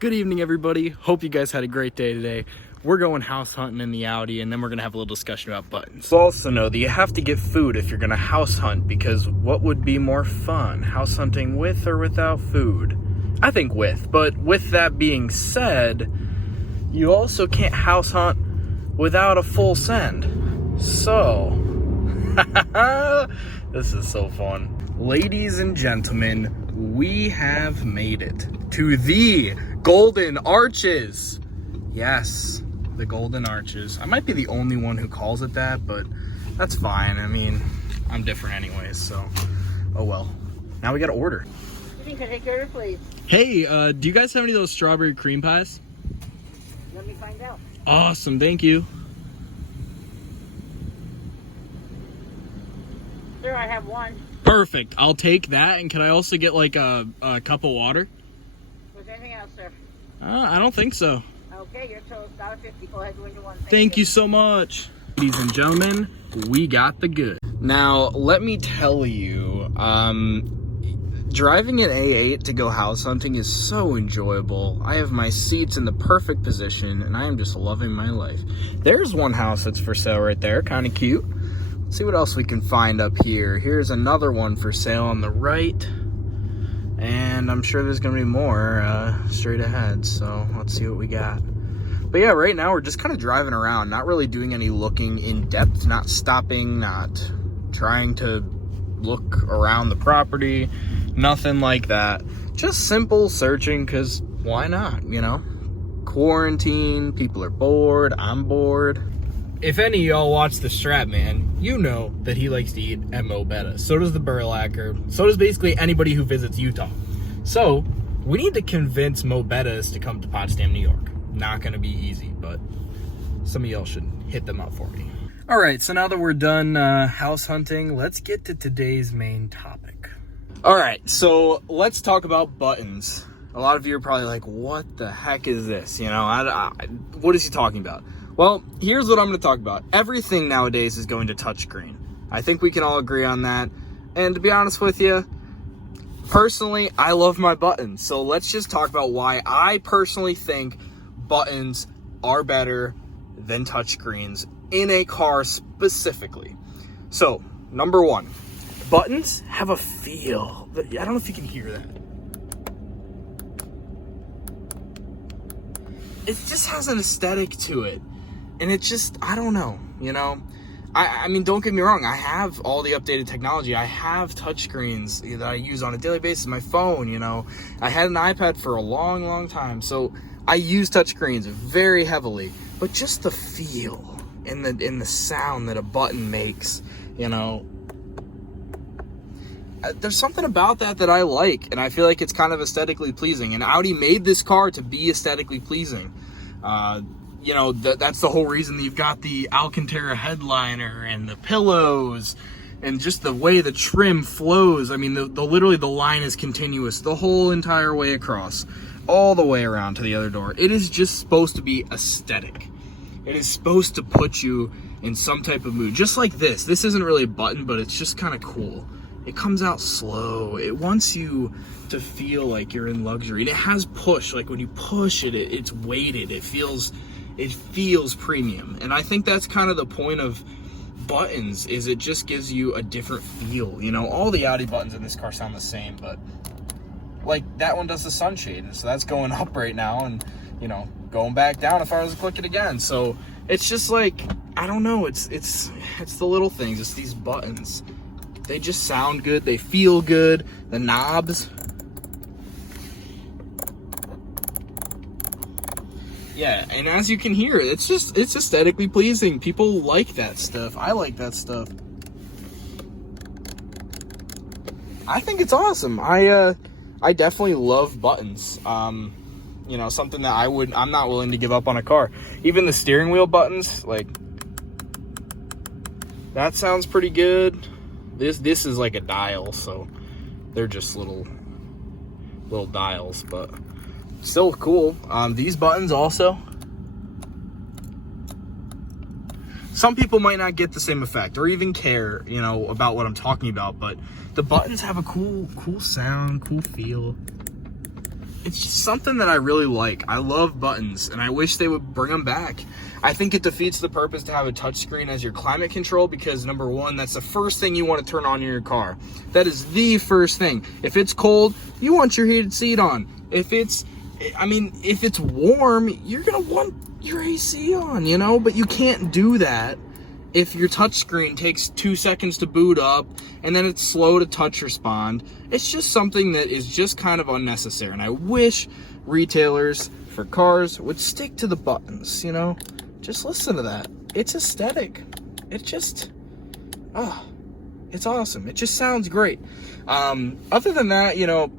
Good evening, everybody. Hope you guys had a great day today. We're going house hunting in the Audi, and then we're going to have a little discussion about buttons. So also know that you have to get food if you're going to house hunt, because what would be more fun, house hunting with or without food? I think with, but with that being said, you also can't house hunt without a full send. So, this is so fun. Ladies and gentlemen, we have made it to the Golden Arches. Yes, the Golden Arches. I might be the only one who calls it that, but that's fine. I mean, I'm different anyways, so oh well. Now we gotta order. Can I take your order, please? Hey, do you guys have any of those strawberry cream pies? Let me find out. Awesome, thank you. Sir, I have one. Perfect. I'll take that. And can I also get like a cup of water? Was there anything else, sir? I don't think so. Okay, you're told $1.50. Go ahead and window one. Thank you so much. Ladies and gentlemen, we got the good. Now, let me tell you, driving an A8 to go house hunting is so enjoyable. I have my seats in the perfect position, and I am just loving my life. There's one house that's for sale right there, kind of cute. Let's see what else we can find up here. Here's another one for sale on the right. And I'm sure there's going to be more straight ahead, so let's see what we got. But yeah, right now we're just kind of driving around, not really doing any looking in depth, not stopping, not trying to look around the property, nothing like that. Just simple searching, because why not, you know? Quarantine, people are bored, I'm bored. If any of y'all watch the Strap Man, you know that he likes to eat at Mo Betta. So does the Burlacker. So does basically anybody who visits Utah. So we need to convince Mo Bettas to come to Potsdam, New York. Not going to be easy, but some of y'all should hit them up for me. All right, so now that we're done house hunting, let's get to today's main topic. All right, so let's talk about buttons. A lot of you are probably like, what the heck is this? You know, what is he talking about? Well, here's what I'm going to talk about. Everything nowadays is going to touchscreen. I think we can all agree on that. And to be honest with you, personally, I love my buttons. So let's just talk about why I personally think buttons are better than touchscreens in a car specifically. So, number one, buttons have a feel. I don't know if you can hear that. It just has an aesthetic to it. And it just, I don't know, you know? I mean, don't get me wrong. I have all the updated technology. I have touchscreens that I use on a daily basis. My phone, you know. I had an iPad for a long, long time. So I use touchscreens very heavily. But just the feel and the sound that a button makes, you know. There's something about that I like. And I feel like it's kind of aesthetically pleasing. And Audi made this car to be aesthetically pleasing. You know, that's the whole reason that you've got the Alcantara headliner and the pillows and just the way the trim flows. I mean, literally the line is continuous the whole entire way across, all the way around to the other door. It is just supposed to be aesthetic. It is supposed to put you in some type of mood. Just like this. This isn't really a button, but it's just kind of cool. It comes out slow. It wants you to feel like you're in luxury. And it has push. Like when you push it, it's weighted. It feels premium. And I think that's kind of the point of buttons, is it just gives you a different feel. You know, all the Audi buttons in this car sound the same, but like that one does the sunshade, and so that's going up right now, and you know, going back down if I was to click it again. So it's just like, I don't know, it's the little things. It's these buttons. They just sound good, they feel good. The knobs, yeah, and as you can hear, it's aesthetically pleasing. People like that stuff. I like that stuff. I think it's awesome. I definitely love buttons. You know, something that I'm not willing to give up on a car. Even the steering wheel buttons, like, that sounds pretty good. This is like a dial, so they're just little dials, but still cool. These buttons also, some people might not get the same effect or even care, you know, about what I'm talking about, but the buttons have a cool sound, cool feel. it's just something that I really like. I love buttons, and I wish they would bring them back. I think it defeats the purpose to have a touchscreen as your climate control because, number one, that's the first thing you want to turn on in your car. That is the first thing. If it's cold, you want your heated seat on. If it's warm, you're going to want your AC on, you know? But you can't do that if your touchscreen takes 2 seconds to boot up and then it's slow to touch respond. It's just something that is just kind of unnecessary. And I wish retailers for cars would stick to the buttons, you know? Just listen to that. It's aesthetic. It just, it's awesome. It just sounds great. Other than that, you know,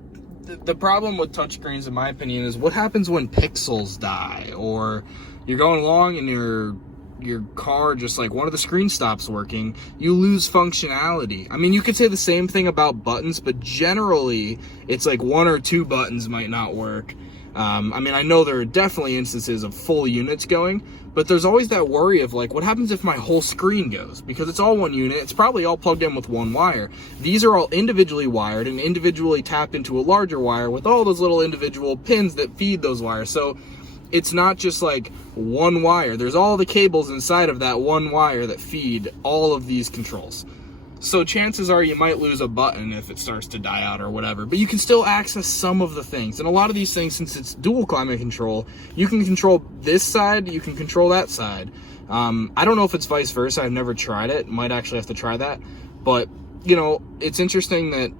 the problem with touchscreens, in my opinion, is what happens when pixels die, or you're going along and your car, just like one of the screens stops working, you lose functionality. I mean, you could say the same thing about buttons, but generally it's like 1 or 2 buttons might not work. I mean, I know there are definitely instances of full units going, but there's always that worry of like, what happens if my whole screen goes? Because it's all one unit, it's probably all plugged in with one wire. These are all individually wired and individually tapped into a larger wire with all those little individual pins that feed those wires. So it's not just like one wire. There's all the cables inside of that one wire that feed all of these controls. So chances are you might lose a button if it starts to die out or whatever, but you can still access some of the things. And a lot of these things, since it's dual climate control, you can control this side, you can control that side. I don't know if it's vice versa. I've never tried it. Might actually have to try that. But, you know, it's interesting that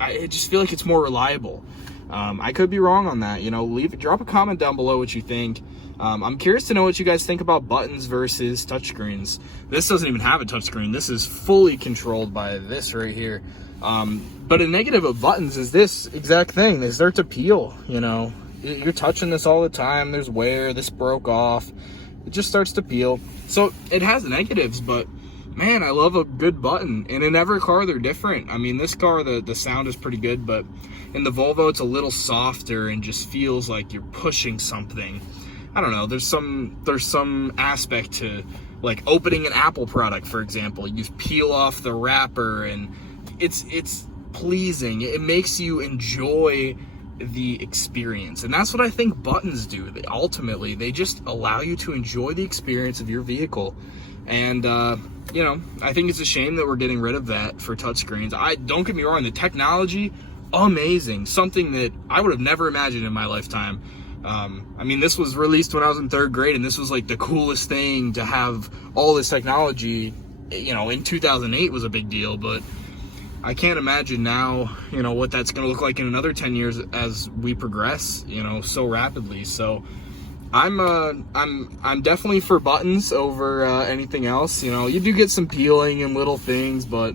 I just feel like it's more reliable. I could be wrong on that. You know, drop a comment down below what you think. I'm curious to know what you guys think about buttons versus touchscreens. This doesn't even have a touchscreen. This is fully controlled by this right here. But a negative of buttons is this exact thing. They start to peel, you know. You're touching this all the time. There's wear. This broke off. It just starts to peel. So it has negatives, but man, I love a good button. And in every car, they're different. I mean, this car, the sound is pretty good, but in the Volvo, it's a little softer and just feels like you're pushing something. I don't know, there's some aspect to like opening an Apple product, for example. You peel off the wrapper and it's pleasing. It makes you enjoy the experience. And that's what I think buttons do. Ultimately, they just allow you to enjoy the experience of your vehicle. And you know, I think it's a shame that we're getting rid of that for touchscreens. Don't get me wrong, the technology, amazing. Something that I would have never imagined in my lifetime. I mean, this was released when I was in 3rd grade, and this was like the coolest thing to have all this technology, you know, in 2008 was a big deal, but I can't imagine now, you know, what that's going to look like in another 10 years as we progress, you know, so rapidly. So I'm definitely for buttons over anything else. You know, you do get some peeling and little things, but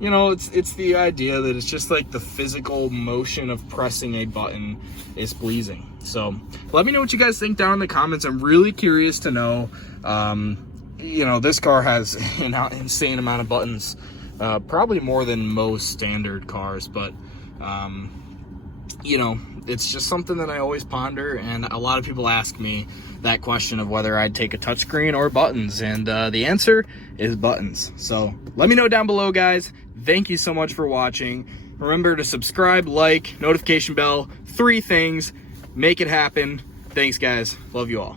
you know, it's the idea that it's just like the physical motion of pressing a button is pleasing. So let me know what you guys think down in the comments. I'm really curious to know. You know, this car has an insane amount of buttons, probably more than most standard cars, but you know, it's just something that I always ponder, and a lot of people ask me that question of whether I'd take a touchscreen or buttons, and the answer is buttons. So let me know down below, guys. Thank you so much for watching. Remember to subscribe, like, notification bell, 3 things. Make it happen. Thanks, guys. Love you all.